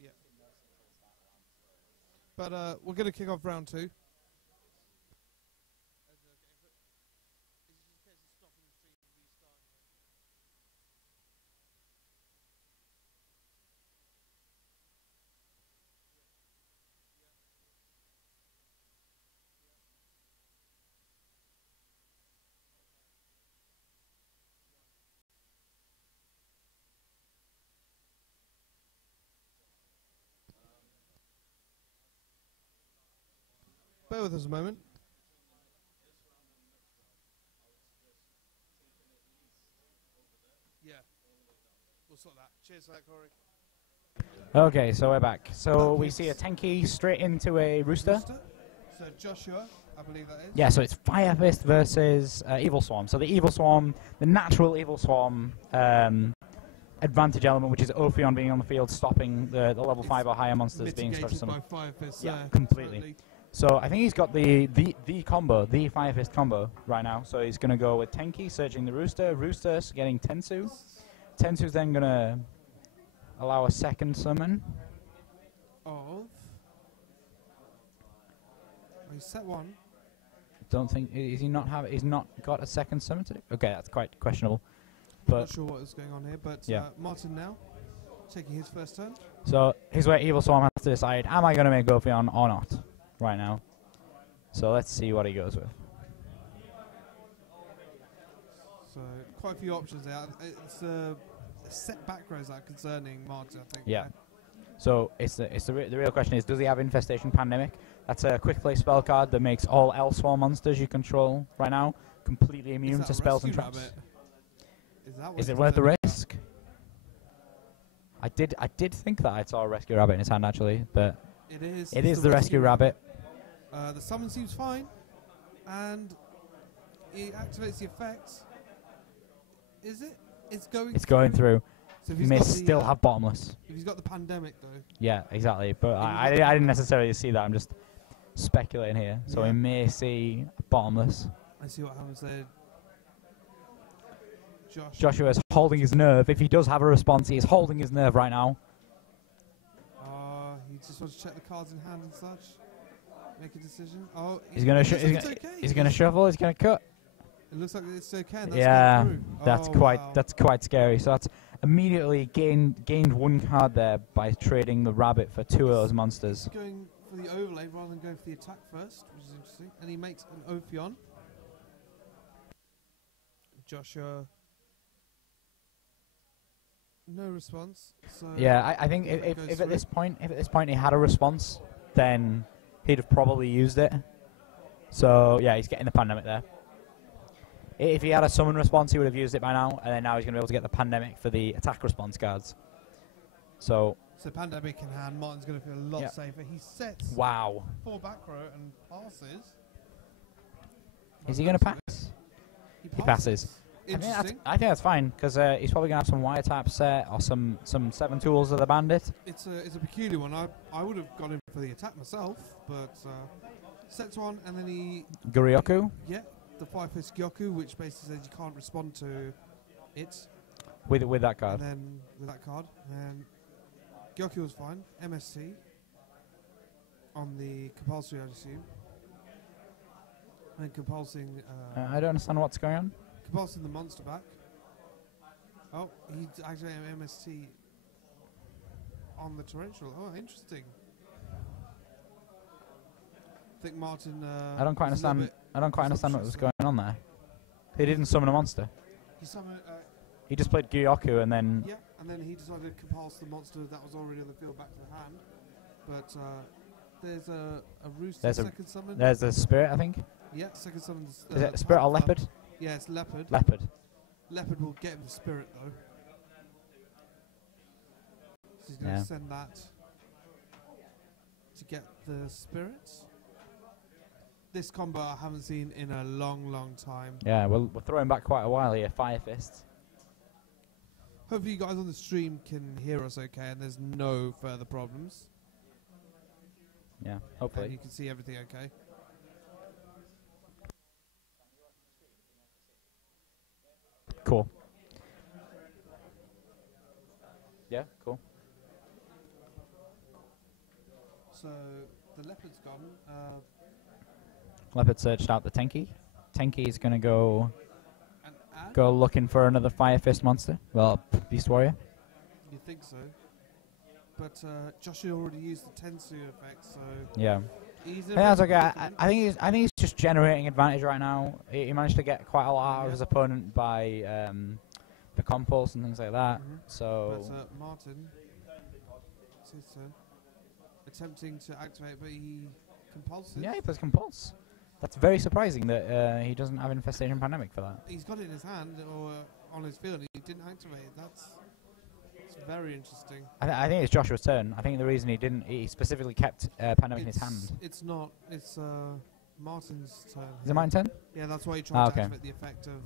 Yeah. But we're going to kick off round 2. Bear with us a moment. Yeah. We'll sort that. Cheers for that, Corey. Okay, so we're back. So we see a Tenki straight into a Rooster. So Joshua, I believe that is. Yeah, so it's Firefist versus Evilswarm. So the Evilswarm, the natural Evilswarm advantage element, which is Ophion being on the field, stopping the level 5 or higher monsters being started summoned. By Firefist, yeah, completely. Totally. So I think he's got the combo, the Firefist combo right now. So he's going to go with Tenki, searching the Rooster. Rooster's getting Tensu. Tensu's then going to allow a second summon. Of? He's set one. Don't think he's not got a second summon to do. Okay, that's quite questionable. But not sure what is going on here, but yeah. Martin now taking his first turn. So here's where Evilswarm has to decide: am I going to make Ophion or not? Right now. So let's see what he goes with. So quite a few options there. It's set back rows that are concerning Martin, I think. Yeah. So the real question is: does he have Infestation Pandemic? That's a quick play spell card that makes all Evilswarm monsters you control right now completely immune to spells and traps. Is it worth the risk? I did think that I saw a Rescue Rabbit in his hand actually, but it is. It is the Rescue Rabbit. The summon seems fine, and it activates the effect. Is it? It's going. It's going through. So he may still have Bottomless. If he's got the Pandemic though. Yeah, exactly. But I didn't necessarily see that. I'm just speculating here. So we may see Bottomless. I see what happens there. Joshua is holding his nerve. If he does have a response, he is holding his nerve right now. He just wants to check the cards in hand and such. Make a decision. Oh, he's gonna shuffle. He's gonna cut. It looks like it's okay. And that's that's quite scary. So that's immediately gained one card there by trading the rabbit for 2 of those monsters. He's going for the overlay rather than going for the attack first, which is interesting. And he makes an Ophion. Joshua. No response. So yeah, I think if at this point he had a response, then he'd have probably used it. So yeah, he's getting the Pandemic there. If he had a summon response, he would have used it by now, and then now he's going to be able to get the Pandemic for the attack response cards. So Pandemic in hand, Martin's going to feel a lot safer. He sets 4 back row and passes. Is he going to pass? He passes. I think that's fine, because he's probably going to have some Wiretap set or some 7 tools of the Bandit. It's a peculiar one. I would have gone in for the attack myself, but sets one, and then he... Guryoku? Yeah, the Firefist Gyoku, which basically says you can't respond to it. With that card. And then with that card. And Gyoku was fine. MSC on the compulsory, I assume. And compulsing... I don't understand what's going on. Compulsing the monster back. Oh, he actually had MST on the torrential. Oh, interesting. I think Martin. I don't quite understand. I don't quite understand what was going on there. He didn't summon a monster. He summoned. He just played Gyoku and then. Yeah, and then he decided to compulse the monster that was already on the field back to the hand. But there's a rooster second summon. There's a spirit, I think. Yeah, second summon. Is it a spirit or leopard? Yeah, it's leopard. Leopard. Leopard will get him the spirit though. So he's going to send that to get the spirits. This combo I haven't seen in a long, long time. Yeah, we're throwing back quite a while here. Firefist. Hopefully you guys on the stream can hear us okay and there's no further problems. Yeah, hopefully. And you can see everything okay. Cool. Yeah, cool. So the leopard's gone. Leopard searched out the Tenki. Tenki is going to go And looking for another Firefist monster. Well, Beast Warrior. you think so? But Joshua already used the Tensu effect, so Yeah. he's Yeah, that's okay. I think he's just generating advantage right now. He managed to get quite a lot out of his opponent by the compulse and things like that. So but Martin, it's his turn. Attempting to activate, but he compulses. yeah, he plays compulse. That's very surprising that he doesn't have Infestation Pandemic for that. He's got it in his hand or on his field. And he didn't activate it. It's very interesting. I think it's Joshua's turn. I think the reason he specifically kept Pandemic in his hand. It's not. It's Martin's turn. Is it my turn? Yeah, that's why he tried to okay. activate the effect of.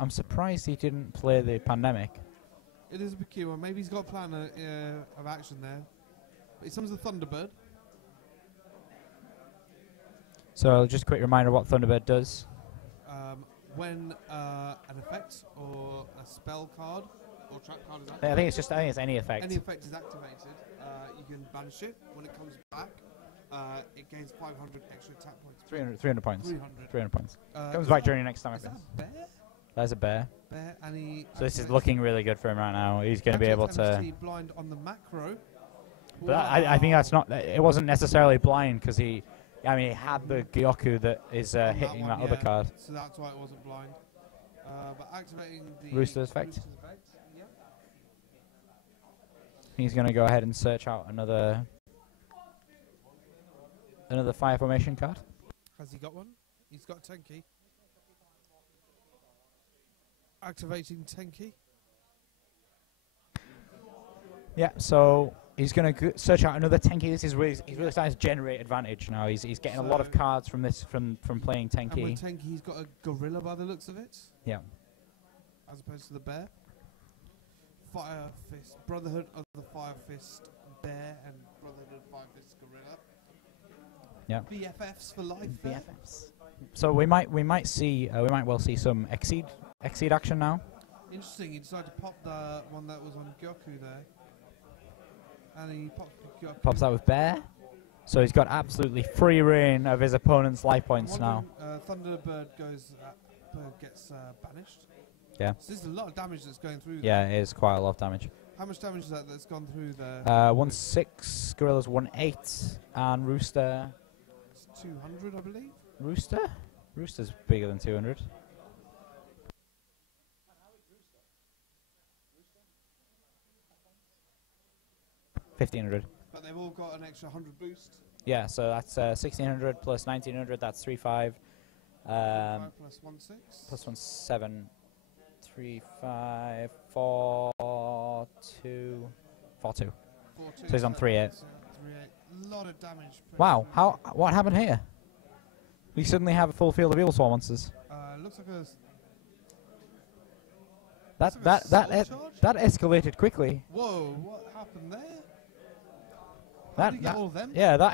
I'm surprised he didn't play the Pandemic. It is a peculiar. Maybe he's got a plan of action there. But he summons the Thunderbird. So just a quick reminder what Thunderbird does. When an effect or a spell card or trap card is activated. I think it's any effect. Any effect is activated. You can banish it. When it comes back, it gains 500 extra attack points. 300 points. 300 points. Comes Is back during your next time. Is that a bear? That's a bear. Bear, and he. So this is looking really good for him right now. He's going to be able to. MST blind on the macro. But I think that's not. It wasn't necessarily blind because he had the Gyoku that is hitting that other card. So that's why it wasn't blind. But activating the Rooster's effect. Yeah. He's going to go ahead and search out another Fire Formation card. Has he got one? He's got Tenki. Activating Tenki. Yeah, so he's going to search out another Tenki. He's really starting to generate advantage now. He's getting a lot of cards from playing Tenki. And with Tenki, he's got a gorilla by the looks of it. Yeah. As opposed to the bear. Firefist, Brotherhood of the Firefist Bear and Brotherhood of the Firefist Gorilla. Yeah. BFFs for life. BFFs. So we might well see some exceed action now. Interesting. He decided to pop the one that was on Gyoku there. And he pops out with Bear. So he's got absolutely free reign of his opponent's life points now. Thunderbird gets banished. Yeah. So this is a lot of damage that's going through. Yeah, it is quite a lot of damage. How much damage is that's gone through there? 1/6, Gorilla's 1/8, and Rooster. It's 200, I believe. Rooster's bigger than 200. $1,500. But they've all got an extra 100 boost. Yeah, so that's 1,600 plus 1,900. That's 3,500. Plus 1/6. Plus 1/7. 3,500. 4,200. 4,200. So he's on 3,800. 3,800. A lot of damage. Wow, what happened here? We suddenly have a full field of Evilswarm monsters. Looks like a. That escalated quickly. Whoa! What happened there? That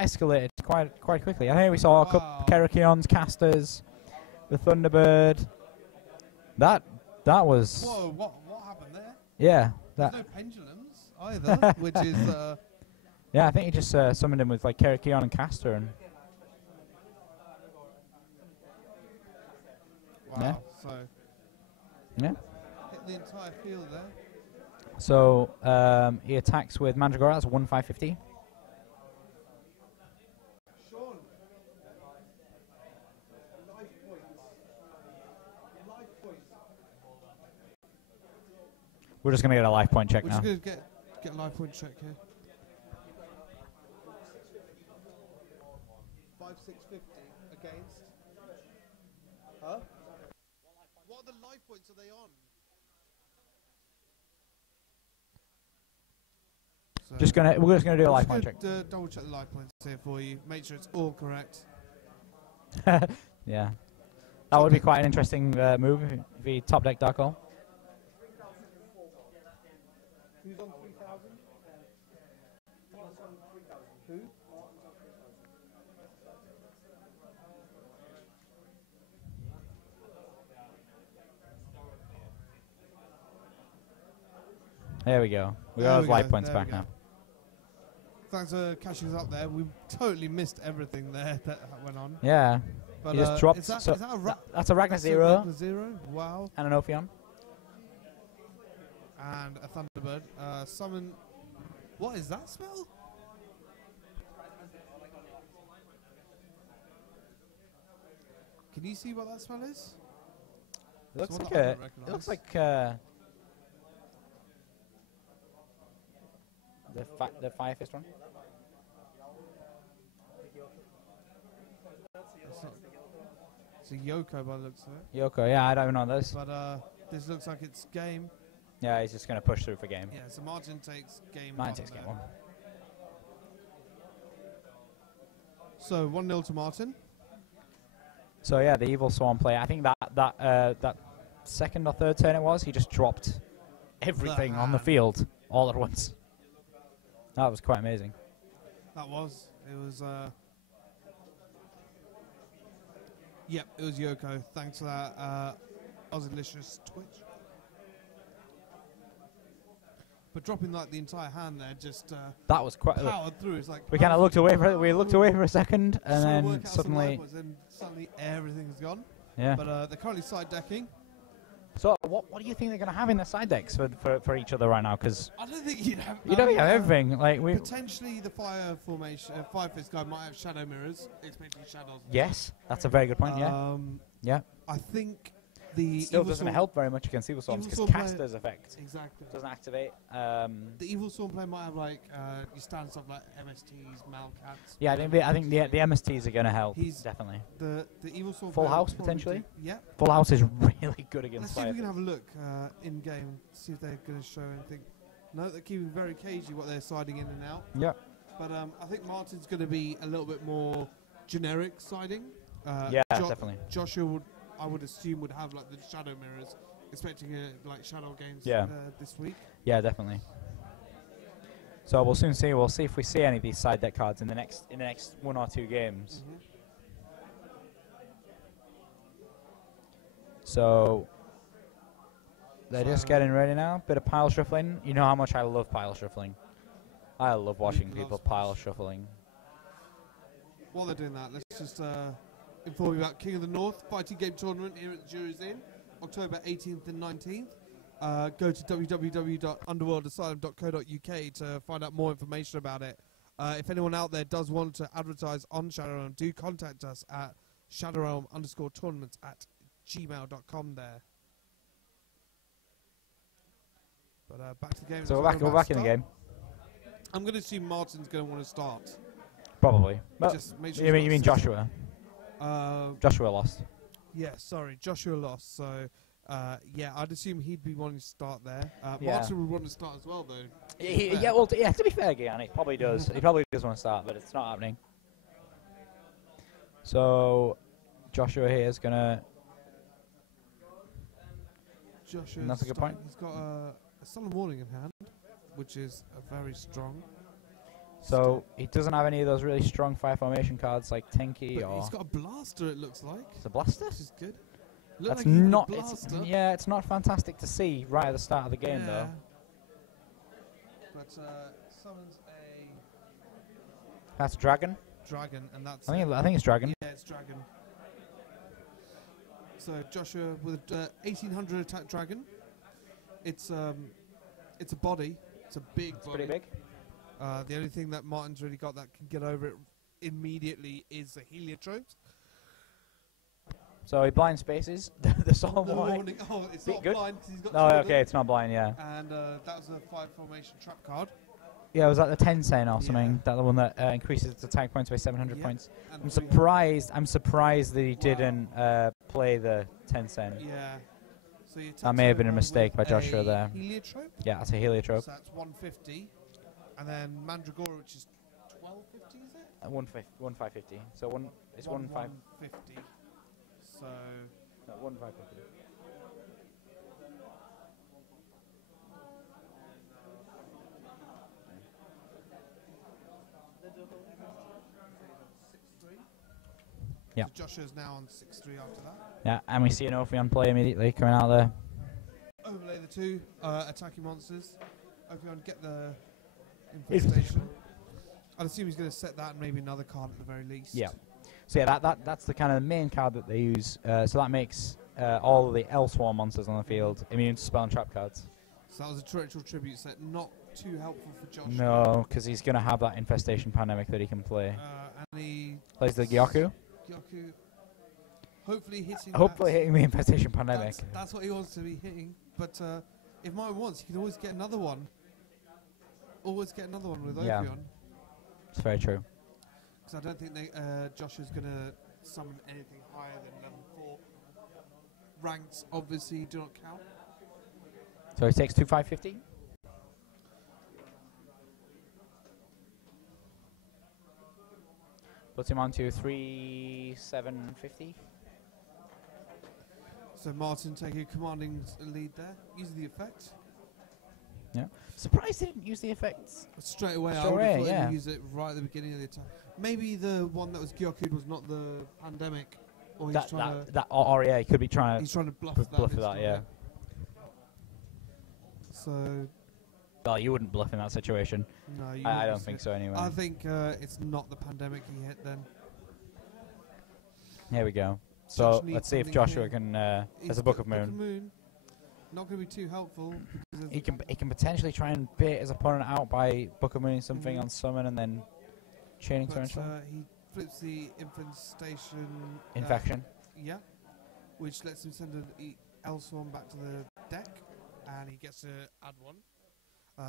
escalated quite quickly. I think we saw a couple Kerakions, casters, the Thunderbird. That was. Whoa! What happened there? Yeah. There's no pendulums either, which is. Yeah, I think he just summoned him with like Kerakion and caster and. Wow. Yeah. So. Yeah. Hit the entire field there. So he attacks with Mandragora. That's 1,550. Sean. Life points. We're just gonna get a life point check We're now. just gonna get a life point check here. 5,650 against. Huh? What are the life points are they on? So We're just gonna do a life point check. Double check the life points here for you. Make sure it's all correct. Yeah, that would be quite an interesting move if he top deck Dark Hole. Who's on 3,000? Who's on 3,000? Who? There we go. We got those life points back now. thanks for catching us up there. We totally missed everything there that went on. Yeah. But He just dropped. is that That's a Ragnar Zero. Ragnar Zero. Wow. And an Ophion. And a Thunderbird. Summon. What is that spell? Can you see what that spell is? It looks It's like one that I a. don't It recognise. looks like the Firefist one. It's a Yoko by the looks of it. Yoko, yeah, I don't even know this. But this looks like it's game. Yeah, he's just going to push through for game. Yeah, so Martin takes game. Mine one takes game there. one. So 1-0 to Martin. So yeah, the Evilswarm play. I think that second or third turn it was, he just dropped everything on the field all at once. That was quite amazing. That was. It was. Yep, it was Yoko. Thanks for that, Ozilicious Twitch. But dropping like the entire hand there, just That was quite. powered through. It's like We kind of looked away for it. We looked away for a second, and trying to then work out some suddenly, levels, and suddenly everything's gone. yeah. But they're currently side decking. So what do you think they're going to have in the side decks for each other right now? Because I don't think you'd have. you don't have everything. Like we. Potentially the fire formation, Firefist guy might have shadow mirrors, expecting shadows. Yes, that's a very good point. Yeah. Yeah. I think the Still doesn't Evilswarm- help very much against Evilswarms because Evilswarm play- caster's effect Exactly. doesn't activate. The Evilswarm play might have like your standard stuff like MSTs, Malcats. Yeah, I think the MSTs are going to help. He's Definitely. The Evilswarm Full player house, will probably potentially? do- Yeah. Full House is really good Let's against see if we can Firefist. have a look in game, see if they're going to show anything. No, they're keeping very cagey what they're siding in and out. Yeah. But I think Martin's going to be a little bit more generic siding. Yeah, definitely. Joshua I would assume would have like the shadow mirrors, expecting like shadow games Yeah. this week. Yeah, definitely. So we'll soon see. We'll see if we see any of these side deck cards in the next 1 or 2 games. Mm-hmm. So they're just getting ready now. Bit of pile shuffling. You know how much I love pile shuffling. I love watching loves people pile pile shuffling. While they're doing that, let's just inform you about King of the North fighting game tournament here at the Jury's Inn, October 18th and 19th. Go to www.underworldasylum.co.uk to find out more information about it. If anyone out there does want to advertise on Shadow Realm, do contact us at shadowrealm_tournaments@gmail.com there. But back to the game. So we're back in the game. I'm going to assume Martin's going to want to start. Probably. But Just make sure you he's mean got Joshua? system. Joshua lost. Yeah, sorry, Joshua lost. So, yeah, I'd assume he'd be wanting to start there. Yeah. Martin would want to start as well, though. Yeah, well, to be fair, Gian, he probably does. He probably does want to start, but it's not happening. So, Joshua here is going to... Joshua, That's a good point. He's got a Sullen Warning in hand, which is a very strong. So, he doesn't have any of those really strong fire formation cards like Tenki But or... he's got a blaster, it looks like, It's a blaster? which is good. Look That's like he's got a not... blaster. It's not fantastic to see right at the start of the game, though. But summons a That's Dragon. dragon, and that's... I think it's Dragon. Yeah, it's dragon. So Joshua with 1800 attack dragon. It's a body. It's a big It's body. pretty big. The only thing that Martin's really got that can get over it immediately is the heliotropes. So he blind spaces. the Soul The Warning. warning. Oh, it's Be not good. blind 'cause he's got Oh, two of okay, them. it's not blind, yeah. And that was a 5 formation trap card. Yeah, was that the 10 sen or Yeah. something? That the one that increases its attack points by 700 Yep. points. And I'm 300. surprised that he Wow. didn't play the 10 sen. Yeah. So you That may have been a attack mistake with by Joshua a there. Heliotrope. Yeah, that's a heliotrope. So that's 150. And then Mandragora, which is 1250, is it? 1,550. So it's 150. So 1,550. Yeah. So Joshua's now on 6-3 after that. Yeah, and we see an Ophion play immediately coming out there. Overlay the 2 attacking monsters. Ophion get the infestation. I'd assume he's going to set that and maybe another card at the very least. Yeah. So yeah, that's the kind of main card that they use. So that makes all of the Evilswarm monsters on the field immune to spell and trap cards. So that was a torrential tribute set, not too helpful for Josh. No, because he's going to have that infestation pandemic that he can play. And he plays the Yu-G-iOh. Hopefully hitting. Hitting the infestation pandemic. That's what he wants to be hitting. But if Martin wants, he can always get another one. Always get another one with Ophion. It's very true. Because I don't think Josh is going to summon anything higher than level 4. Ranks obviously do not count. So he takes 2,550. Puts him on to 3,750. So Martin taking a commanding lead there, using the effect. Yeah. Surprised he didn't use the effects straight away. I would have thought he'd use it right at the beginning of the attack. Maybe the one that was Gyoku'd was not the pandemic, or he's trying to. Or yeah, he could be trying to. He's trying to bluff that. Yeah. So. Well, you wouldn't bluff in that situation. No, I don't think so anyway. I think it's not the pandemic he hit then. Here we go. So let's see if Joshua can. There's a Book of Moon. Not going to be too helpful. He can potentially try and bait his opponent out by Book of Mooning something on summon and then chaining torrential. He flips the infection. Yeah, which lets him send an Evilswarm back to the deck, and he gets to add one.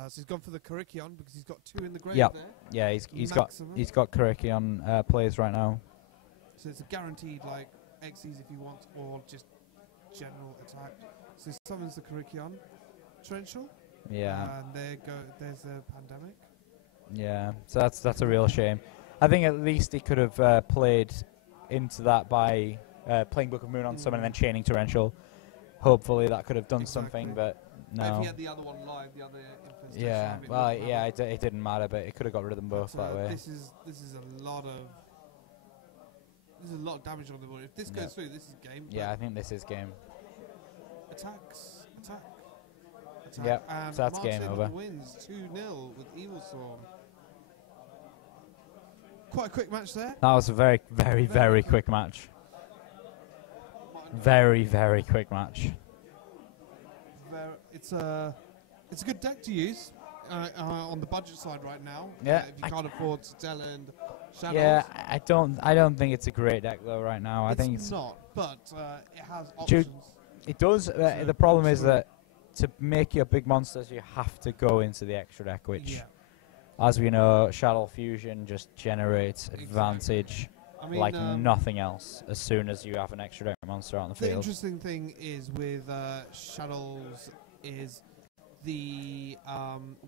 So he's gone for the Karikion because he's got 2 in the grave there. Yeah, he's got Karikion plays right now. So it's a guaranteed like Xyz if he wants, or just general attack. So he summons the Karikion torrential. Yeah. And there's the pandemic. Yeah. So that's a real shame. I think at least he could have played into that by playing Book of Moon on summon and then chaining torrential. Hopefully that could have done something, but no. If he had the other one live, the other infestation. Yeah. Well, yeah, it didn't matter, but it could have got rid of them both that way. This is a lot of. There's a lot of damage on the board. If this goes through, this is game. Yeah, I think this is game. Attack. Yep, and so that's Martin game over. Wins 2-0 with Evilswarm. Quite a quick match there. That was a very, very, very quick match. Very, very quick match. It's a good deck to use on the budget side right now. Yeah, if you can't afford Stella and Shadows. Yeah, I don't think it's a great deck though right now. I think it's not, but it has options. It does. The problem is that to make your big monsters, you have to go into the extra deck, which, as we know, Shadow Fusion just generates advantage like nothing else as soon as you have an extra deck monster on the field. The interesting thing is with Shadows is the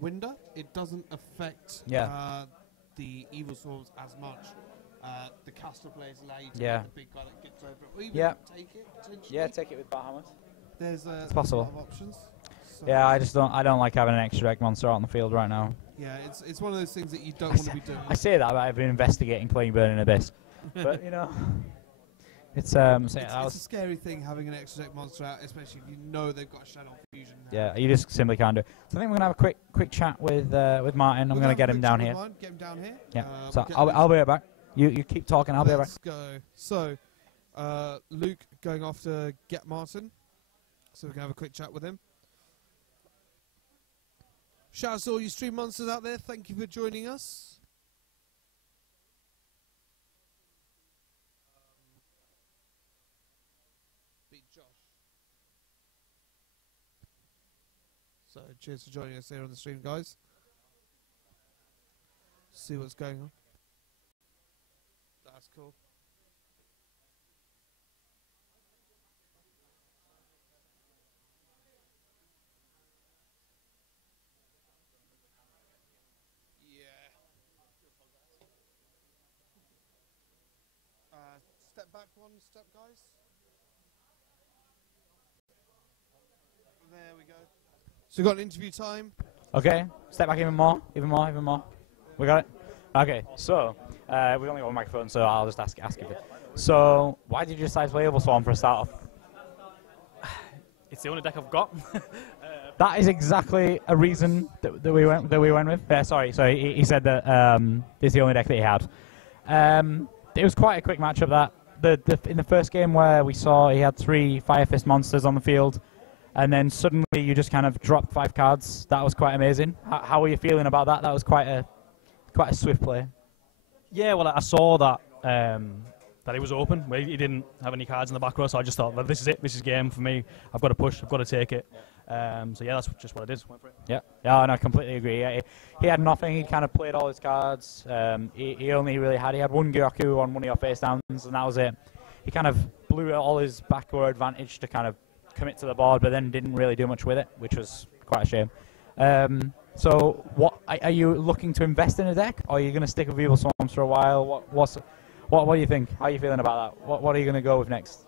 Winder. It doesn't affect the Evilswarms as much. The caster players allow you to get the big guy that gets over it. Or even take it, potentially. Yeah, take it with Bahamut. There's a lot of options. So yeah, I don't like having an extra deck monster out on the field right now. Yeah, it's one of those things that you don't want to be doing. I say that, but I've been investigating playing Burning Abyss. But, you know, it's a scary thing having an extra deck monster out, especially if you know they've got Shadow Fusion. Yeah, you just simply can't do it. So I think we're going to have a quick chat with Martin. I'm going to get him down here. Get him down here. Yeah, so I'll be right back. You keep talking, I'll be right back. Let's go. So, Luke going off to get Martin. So we can have a quick chat with him. Shout out to all you stream monsters out there. Thank you for joining us. Beat Josh. So cheers for joining us here on the stream, guys. See what's going on. That's cool. Step back one step, guys. There we go. So we've got an interview time. Okay, step back even more. We got it? Okay, so we've only got one microphone, so I'll just ask you. So why did you decide to play Evilswarm for a start off? It's the only deck I've got. That is exactly a reason that we went with. Sorry. He said that this is the only deck that he had. It was quite a quick matchup. In the first game where we saw he had 3 Firefist monsters on the field, and then suddenly you just kind of dropped 5 cards. That was quite amazing. How were you feeling about that? That was quite a swift play. Yeah, well, I saw that he was open. He didn't have any cards in the back row, so I just thought, well, this is it. This is game for me. I've got to push. I've got to take it. So yeah, that's just what I did. Went for it. Yeah, and I completely agree. Yeah, he had nothing. He kind of played all his cards. He only really had 1 Gyoku on one of your face downs, and that was it. He kind of blew all his back row advantage to kind of commit to the board, but then didn't really do much with it, which was quite a shame. So, what are you looking to invest in a deck, or are you going to stick with Evilswarms for a while? What do you think? How are you feeling about that? What are you going to go with next?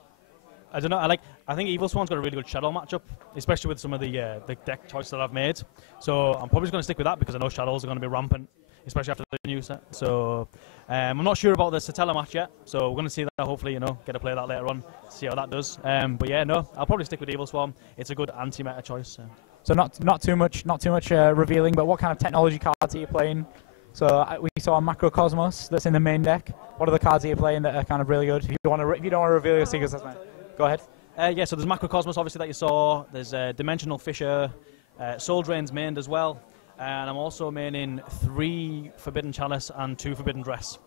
I don't know. I think Evilswarm's got a really good shadow matchup, especially with some of the deck choices that I've made. So I'm probably just going to stick with that because I know shadows are going to be rampant, especially after the new set. So I'm not sure about the Satella match yet. So we're going to see that. Hopefully, get to play that later on, see how that does. But yeah, no, I'll probably stick with Evilswarm. It's a good anti-meta choice. So not too much revealing. But what kind of technology cards are you playing? So we saw Macrocosmos that's in the main deck. What are the cards are you playing that are kind of really good? If you don't want to reveal your secrets, that's fine. Go ahead. Yeah, so there's Macrocosmos, obviously, that you saw. There's Dimensional Fissure, Soul Drain's mained as well. And I'm also maining 3 Forbidden Chalice and 2 Forbidden Dress.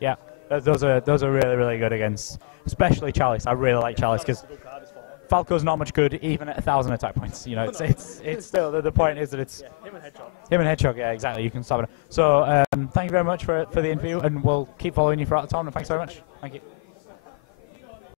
Yeah, those are really, really good against, especially Chalice. I really like Chalice because Falco's not much good even at 1,000 attack points. It's still the point is that it's him and Hedgehog. Him and Hedgehog, yeah, exactly. You can stop it. So thank you very much for the interview, and we'll keep following you throughout the tournament. Thanks very much. Thank you.